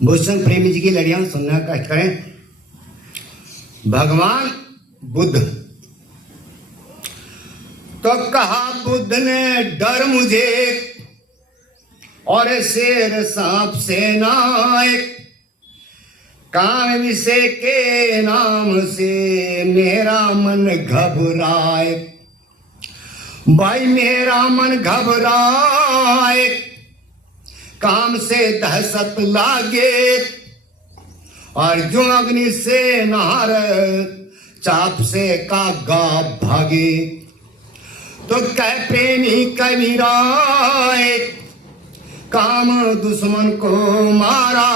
भूषण प्रेमी जी की लड़ियां सुनना कष्ट करें। भगवान बुद्ध तो कहा बुद्ध ने डर मुझे और शेर सांप से नायक काम विषय के नाम से मेरा मन घबराए। भाई मेरा मन घबराए काम से दहशत लागे और जो अग्नि से नार चाप से कागा भागे। तो कह प्रेमी कबीराए काम दुश्मन को मारा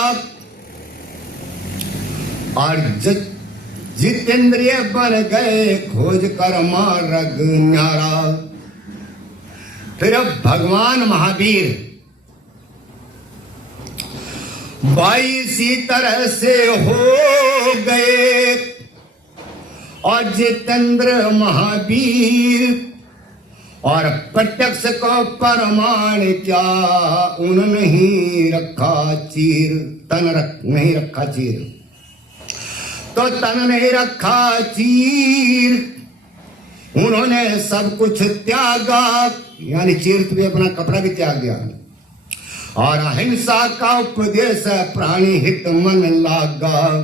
और जितेंद्रिय बन गए खोज कर मार्ग न्यारा। फिर अब भगवान महावीर भाई इसी तरह से हो गए और जितेंद्र महावीर और प्रत्यक्ष को प्रमाण क्या उन नहीं रखा चीर नहीं रखा चीर। तो तन नहीं रखा चीर उन्होंने सब कुछ त्यागा यानी चीर भी अपना कपड़ा भी त्याग दिया और अहिंसा का उपदेश प्राणी हित मन लागा।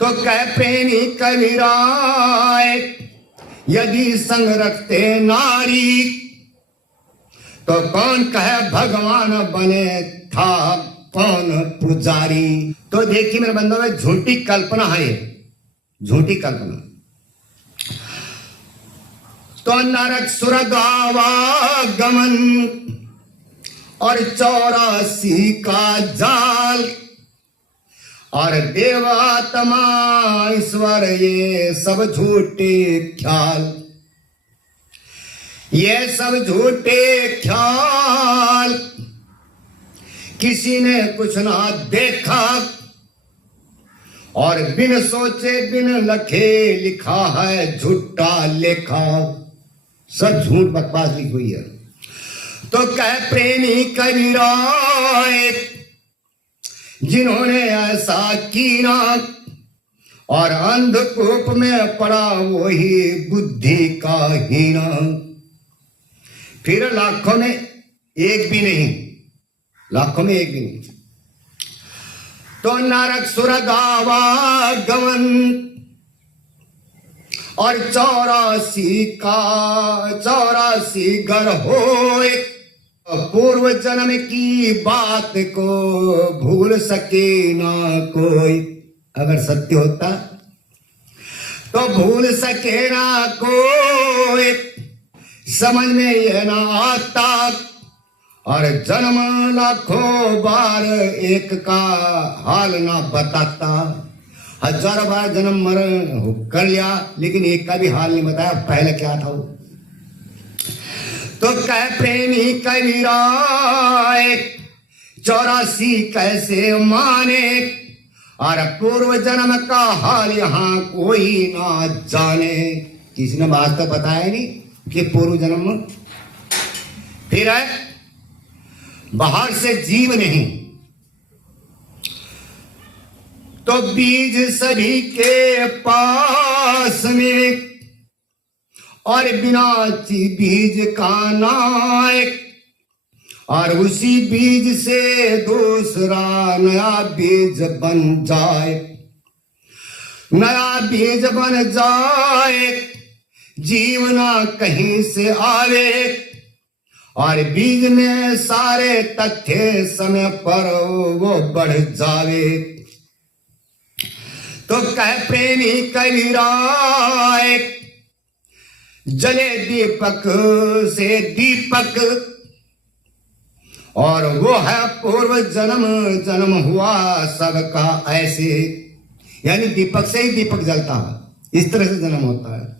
तो कह प्रेमी कबीराए यदि संग रखते नारी तो कौन कहे भगवान बने था कौन पुजारी। तो देखिए मेरे बंधुओं में झूठी कल्पना है, झूठी कल्पना। तो नरक स्वर्ग आवागमन और 84 का जाल और देवात्मा ईश्वर ये सब झूठे ख्याल, ये सब झूठे ख्याल। किसी ने कुछ ना देखा और बिन सोचे बिन लखे लिखा है झूठा लेखा, सब झूठ बकवास लिखी हुई है। तो कह प्रेमी कबीराए जिन्होंने ऐसा किया और अंधकूप में पड़ा वही बुद्धि का हीना। फिर लाखों में एक भी नहीं, लाखों में एक भी नहीं। तो नरक स्वर्ग आवागमन और 84 घर होए पूर्व जन्म की बात को भूल सके ना कोई। अगर सत्य होता तो भूल सके ना कोई, समझ में यह ना आता और जन्म लाखों बार एक का हाल ना बताता। 1000 बार जन्म मरण कर लिया लेकिन एक का भी हाल नहीं बताया पहले क्या था वो। तो कह प्रेमी कबीराए 84 कैसे माने और पूर्व जन्म का हाल यहाँ कोई ना जाने। किसी ने बात तो पता है नहीं कि पूर्व जन्म फिर है बाहर से जीव नहीं। तो बीज सभी के पास में और बिना बीज का नायक और उसी बीज से दूसरा नया बीज बन जाए, नया बीज बन जाए। जीवना कहीं से आवे और बीज में सारे तथ्य समय पर वो बढ़ जावे। तो कह प्रेमी कबीराए जले दीपक से दीपक और वो है पूर्व जन्म हुआ सबका ऐसे, यानी दीपक से ही दीपक जलता है, इस तरह से जन्म होता है।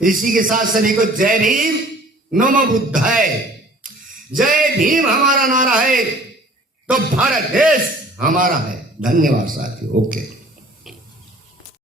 इसी के साथ सभी को जय भीम नमो बुद्धाय। जय भीम हमारा नारा है तो भारत देश हमारा है। धन्यवाद साथियों। ओके।